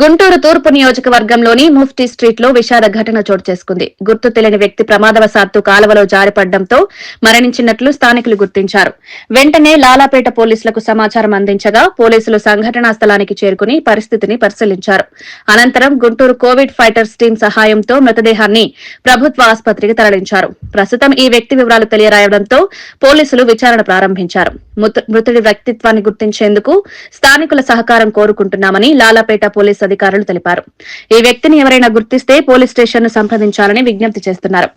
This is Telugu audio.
గుంటూరు తూర్పు నియోజకవర్గంలోని ముఫ్టీ స్ట్రీట్ లో విషాద ఘటన చోటు చేసుకుంది. గుర్తు తెలియని వ్యక్తి ప్రమాదవశాత్తు కాలువలో జారిపడడంతో మరణించినట్లు స్థానికులు గుర్తించారు. వెంటనే లాలాపేట పోలీసులకు సమాచారం అందించగా పోలీసులు సంఘటనా స్థలానికి చేరుకుని పరిస్థితిని పరిశీలించారు. అనంతరం గుంటూరు కోవిడ్ ఫైటర్స్ టీం సహాయంతో మృతదేహాన్ని ప్రభుత్వ ఆసుపత్రికి తరలించారు. ప్రస్తుతం ఈ వ్యక్తి వివరాలు తెలియరాయడంతో పోలీసులు విచారణ ప్రారంభించారు. మృతుడి వ్యక్తిత్వాన్ని గుర్తించేందుకు స్థానికుల సహకారం కోరుకుంటున్నామని లాలాపేట పోలీసు అధికారులు తెలిపారు. ఈ వ్యక్తిని ఎవరైనా గుర్తిస్తే పోలీస్ స్టేషన్ ను సంప్రదించాలని విజ్ఞప్తి చేస్తున్నారు.